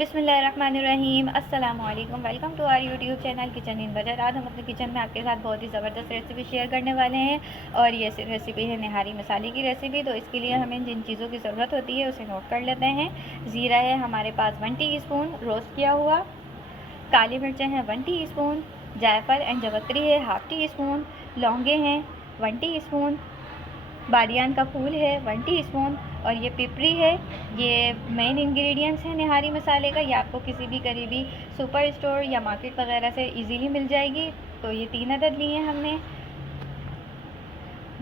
बिस्मिल्लाहिर्रहमानिर्रहीम अस्सलाम वालेकुम। Welcome to our YouTube channel kitchen in budget. आज हम अपने किचन में आपके साथ बहुत ही ज़बरदस्त रेसिपी शेयर करने वाले हैं और ये रेसिपी है निहारी मसाले की रेसिपी। तो इसके लिए हमें जिन चीज़ों की ज़रूरत होती है उसे नोट कर लेते हैं। ज़ीरा है हमारे पास 1 टीस्पून रोस्ट किया हुआ, काली मिर्चें हैं 1 टीस्पून, जायफल एंड जवत्री है 1/2 टीस्पून, लौंगे हैं 1 टीस्पून, बादियान का फूल है 1 टीस्पून और ये पिपरी है। ये मेन इंग्रेडिएंट्स हैं निहारी मसाले का। ये आपको किसी भी करीबी सुपर स्टोर या मार्केट वगैरह से इजीली मिल जाएगी। तो ये 3 अदद लिए हमने।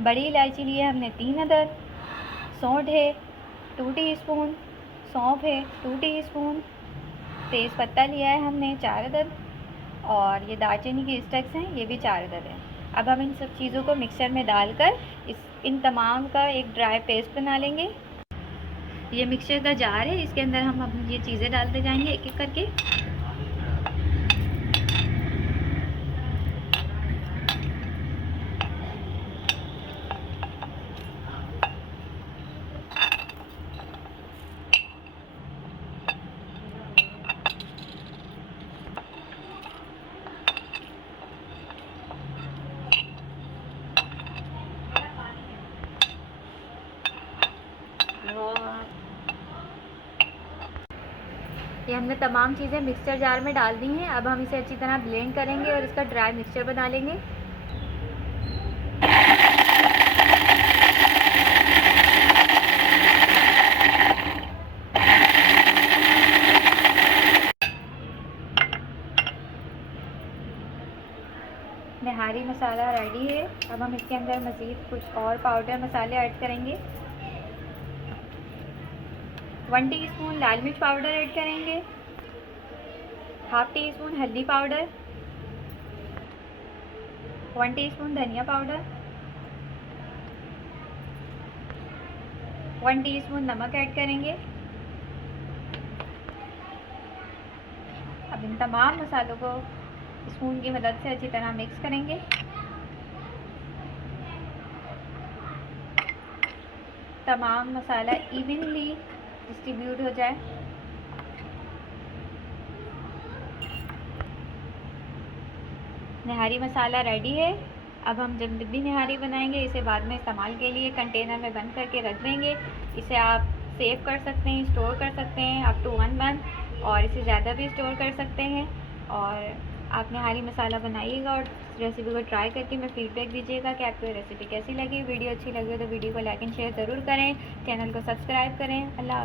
बड़ी इलायची लिए हमने 3 अदद, सौंठ है 2 टीस्पून, सौंफ है 2 टीस्पून, तेज़ पत्ता लिया है हमने 4 अदद और ये दालचीनी की स्टिक्स हैं, ये भी 4 अदद हैं। अब हम इन सब चीज़ों को मिक्सर में डालकर इन तमाम का एक ड्राई पेस्ट बना लेंगे। ये मिक्सचर का जार है, इसके अंदर हम अब ये चीज़ें डालते जाएंगे एक एक करके। ये हमने तमाम चीज़ें मिक्सचर जार में डाल दी हैं। अब हम इसे अच्छी तरह ब्लेंड करेंगे और इसका ड्राई मिक्सचर बना लेंगे। निहारी मसाला रेडी है। अब हम इसके अंदर मज़ीद कुछ और पाउडर मसाले ऐड करेंगे। 1 टीस्पून लाल मिर्च पाउडर ऐड करेंगे, 1/2 टीस्पून हल्दी पाउडर, 1 टीस्पून धनिया पाउडर, 1 टीस्पून नमक ऐड करेंगे। अब इन तमाम मसालों को स्पून की मदद से अच्छी तरह मिक्स करेंगे। तमाम मसाला इवनली डिस्ट्रीब्यूट हो जाए। निहारी मसाला रेडी है। अब हम जब भी निहारी बनाएंगे इसे बाद में इस्तेमाल के लिए कंटेनर में बंद करके रख देंगे। इसे आप सेव कर सकते हैं, स्टोर कर सकते हैं अप टू 1 मंथ और इसे ज़्यादा भी स्टोर कर सकते हैं। और आप निहारी मसाला बनाइएगा और रेसिपी को ट्राई करके मैं फीडबैक दीजिएगा कि आपको रेसिपी कैसी लगी। वीडियो अच्छी लगी तो वीडियो को लाइक एंड शेयर ज़रूर करें, चैनल को सब्सक्राइब करें। अल्लाह।